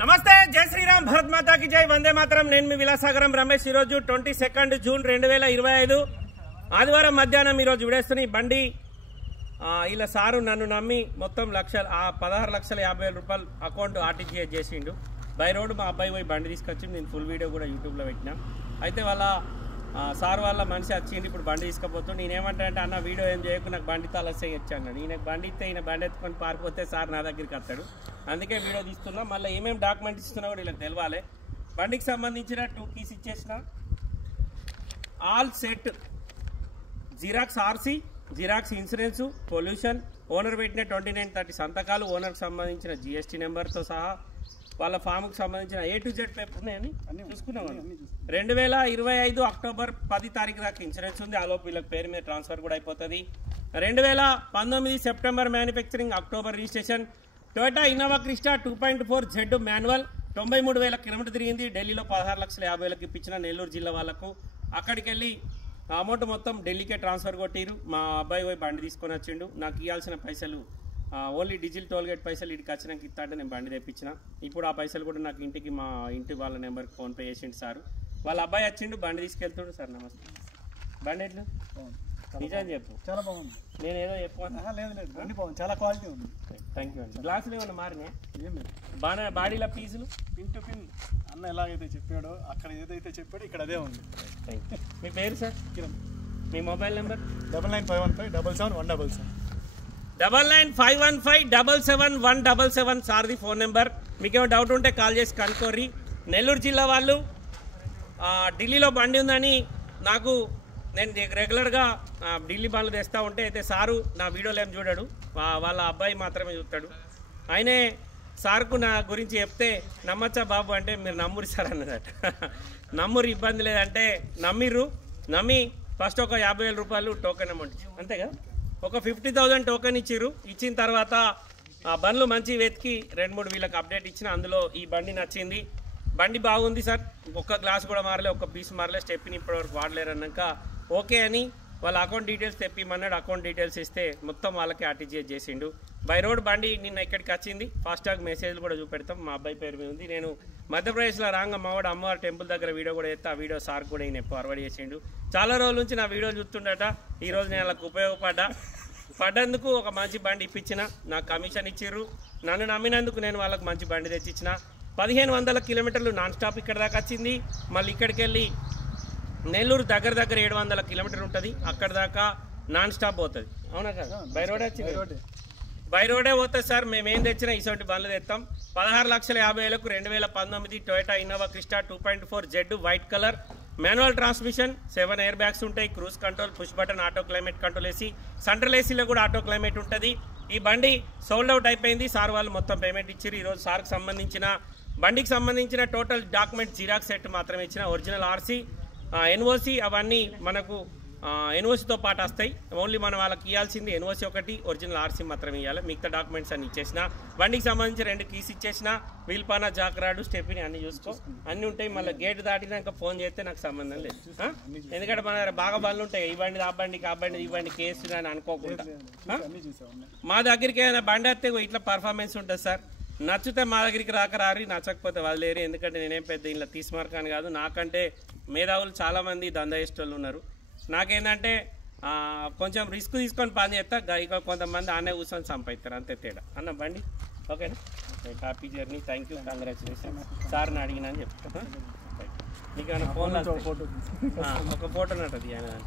నమస్తే, జై శ్రీరామ్, భారత్ మాతా కి జై, వందే మాతరం. నేను మీ విలాసాగరం రమేష్. ఈరోజు 22 జూన్ 2025 ఆదివారం మధ్యాహ్నం ఈరోజు విడేస్తున్న ఈ బండి ఇలా సారు నన్ను నమ్మి మొత్తం 16,50,000 రూపాయలు అకౌంట్ ఆర్టీజీఎస్ చేసిండు. బై రోడ్ మా అబ్బాయి పోయి బండి తీసుకొచ్చి నేను ఫుల్ వీడియో కూడా యూట్యూబ్లో పెట్టినా. అయితే వాళ్ళ సార్ వాళ్ళ మనిషి వచ్చింది, ఇప్పుడు బండి తీసుకుపోతుంది. నేనేమంటా అంటే, అన్న వీడియో ఏం చేయకు, నాకు బండి తలసే ఇచ్చాను. ఈయనకు బండి ఇస్తే ఈయన బండి ఎత్తుకొని పారిపోతే సార్ నా దగ్గరికి వస్తాడు. అందుకే వీడియో తీస్తున్నా. మళ్ళీ ఏమేమి డాక్యుమెంట్ ఇస్తున్నా కూడా వీళ్ళకి తెలవాలి. బండికి సంబంధించిన 2 కీస్ ఇచ్చేసిన, all set, xerox RC, xerox insurance, pollution, owner పెట్టిన 2930 సంతకాలు, ఓనర్కి సంబంధించిన జిఎస్టీ నెంబర్తో సహా వాళ్ళ ఫామ్కి సంబంధించిన A to Z పేపర్ ఉన్నాయని చూసుకున్నాం. 2025 అక్టోబర్ 10 తారీఖు దాకా ఇన్సూరెన్స్ ఉంది. ఆలోపు వీళ్ళకి పేరు మీద ట్రాన్స్ఫర్ కూడా అయిపోతుంది. 2019 September manufacturing, October registration, Toyota Innova Crysta 2.4 Z manual, 93,000 kilometre తిరిగింది. ఢిల్లీలో 16,50,000 ఇప్పించిన నెల్లూరు జిల్లా వాళ్ళకు. అక్కడికి వెళ్ళి అమౌంట్ మొత్తం ఢిల్లీకే ట్రాన్స్ఫర్ కొట్టిరు. మా అబ్బాయి పోయి బండి తీసుకొని వచ్చిండు. నాకు ఇవ్వాల్సిన పైసలు ఓన్లీ డీజిల్ టోల్గేట్ పైసలు ఇక్కడికి వచ్చినాక ఇస్తా అంటే నేను బండి తెప్పించిన. ఇప్పుడు ఆ పైసలు కూడా నాకు ఇంటికి మా ఇంటి వాళ్ళ నెంబర్కి ఫోన్పే చేసిండు సార్. వాళ్ళ అబ్బాయి వచ్చిండు, బండి తీసుకెళ్తుండు. సార్ నమస్తే. బండి ఎట్లు నిజం చెప్పు. చాలా బాగుంది. నేను ఏదో చెప్పాను. లేదు బండి బాగుంది, చాలా క్వాలిటీ ఉంది. థ్యాంక్ యూ అండి. గ్లాసులు ఏమన్నా మారినాయి? ఏం లేదు, బాగా బాడీలో పీసులు పిన్ టు పిన్ అన్న ఎలాగైతే చెప్పాడో అక్కడ ఏదైతే చెప్పాడో ఇక్కడ అదే ఉంది. Thank you. మీ పేరు సార్? కిరణ్. మీ మొబైల్ నెంబర్? 9951577177. 9951577177 సార్ది ఫోన్ నెంబర్. మీకేమో డౌట్ ఉంటే కాల్ చేసి కనుక్కోర్రి. నెల్లూరు జిల్లా వాళ్ళు ఢిల్లీలో బండి ఉందని నాకు, నేను రెగ్యులర్గా ఢిల్లీ బండ్లు తెస్తూ ఉంటే, అయితే సారు నా వీడియోలు ఏం చూడాడు, వాళ్ళ అబ్బాయి మాత్రమే చూస్తాడు. ఆయనే సార్కు నా గురించి చెప్తే, నమ్మచ్చా బాబు అంటే, మీరు నమ్మురు సార్ అన్నదట. నమ్మురు, ఇబ్బంది లేదంటే నమ్మి ఫస్ట్ ఒక 50,000 రూపాయలు టోకెన్ అమౌంట్ ఇచ్చి, అంతే కదా, ఒక 50,000 టోకెన్ ఇచ్చిర్రు. ఇచ్చిన తర్వాత ఆ బండ్లు మంచి వెతికి 2-3 వీళ్ళకి అప్డేట్ ఇచ్చిన. అందులో ఈ బండి నచ్చింది. బండి బాగుంది సార్, ఒక్క గ్లాస్ కూడా మారలే, ఒక్క పీస్ మారలే, స్టెప్ని ఇప్పటివరకు వాడలేరు అన్నాక ఓకే అని వాళ్ళ అకౌంట్ డీటెయిల్స్ తెప్పిమన్నాడు. అకౌంట్ డీటెయిల్స్ ఇస్తే మొత్తం వాళ్ళకి ఆర్టీజీఎస్ చేసిండు. బై రోడ్ బండి నిన్న ఇక్కడికి వచ్చింది. ఫాస్టాగ్ మెసేజ్లు కూడా చూపెడతాం. మా అబ్బాయి పేరు మీద ఉంది. నేను మధ్యప్రదేశ్లో రాంగ మావాడు అమ్మవారి టెంపుల్ దగ్గర వీడియో కూడా చేస్తే, ఆ వీడియో సార్ కూడా ఈయన ఫార్వర్డ్ చేసిండు. చాలా రోజుల నుంచి నా వీడియో చూస్తుండట. ఈరోజు నేను వాళ్ళకి పడ్డందుకు ఒక మంచి బండి ఇప్పించిన. నాకు కమిషన్ ఇచ్చిర్రు. నన్ను నమ్మినందుకు నేను వాళ్ళకి మంచి బండి తెచ్చిచ్చిన. 1,500 కిలోమీటర్లు నాన్ స్టాప్ ఇక్కడ దాకా వచ్చింది. మళ్ళీ ఇక్కడికి వెళ్ళి నెల్లూరు దగ్గర 700 కిలోమీటర్ ఉంటుంది. అక్కడ దాకా నాన్ స్టాప్ పోతుంది. అవునా కదా? బై రోడ్ వచ్చింది, బై రోడే పోతుంది సార్. మేమేం తెచ్చినా ఇటువంటి బండ్లు తెస్తాం. 16,50,000 2019 Toyota Innova Crysta 2.4 Z white colour, manual transmission, 7 air bags ఉంటాయి, cruise control, push button, auto climate control, AC, central ఏసీలో కూడా ఆటో క్లైమేట్ ఉంటుంది. ఈ బండి సోల్డ్ అవుట్ అయిపోయింది. సార్ వాళ్ళు మొత్తం పేమెంట్ ఇచ్చారు. ఈరోజు సార్కి సంబంధించిన బండికి సంబంధించిన టోటల్ డాక్యుమెంట్ జిరాక్స్ సెట్ మాత్రమే ఇచ్చిన. ఒరిజినల్ ఆర్సీ, ఎన్ఓసి అవన్నీ మనకు ఎన్ఓసితో పాటు వస్తాయి. ఓన్లీ మనం వాళ్ళకి ఇవ్వాల్సింది ఎన్ఓసి ఒకటి, ఒరిజినల్ ఆర్సీ మాత్రమే ఇవ్వాలి. మిగతా డాక్యుమెంట్స్ అన్ని ఇచ్చేసిన. బండికి సంబంధించి 2 కీస్ ఇచ్చేసిన. వీల్ పానా, జాక్రాడు, స్టెప్ని అన్ని చూసుకో, అన్నీ ఉంటాయి. మళ్ళీ గేట్ దాటినాక ఫోన్ చేస్తే నాకు సంబంధం లేదు. ఎందుకంటే మన బాగా బండ్లు ఉంటాయి. ఈ బండి ఆ బండికి, ఆ బండి ఈ బండి కేసు అని అనుకోకుండా మా దగ్గరికి ఏదైనా బండి వస్తే ఇట్లా పర్ఫార్మెన్స్ ఉంటుంది సార్. నచ్చితే మా దగ్గరికి రారి, నచ్చకపోతే వదిలేరు. ఎందుకంటే నేనేం పెద్ద ఇలా తీసుమార్కాను కాదు. నాకంటే మేధావులు చాలామంది దందా చేసేటోళ్ళు ఉన్నారు. నాకేంటంటే కొంచెం రిస్క్ తీసుకొని పని చేస్తా. ఇక కొంతమంది ఆనే కూర్చొని సంపాదిస్తారు, అంతే తేడా. అన్న బండి ఓకేనా? Happy journey, thank you, congratulation. సార్ని అడిగినా అని చెప్తా. మీకు ఏమైనా ఫోన్లో ఒక ఫోటో నటది అవసరం.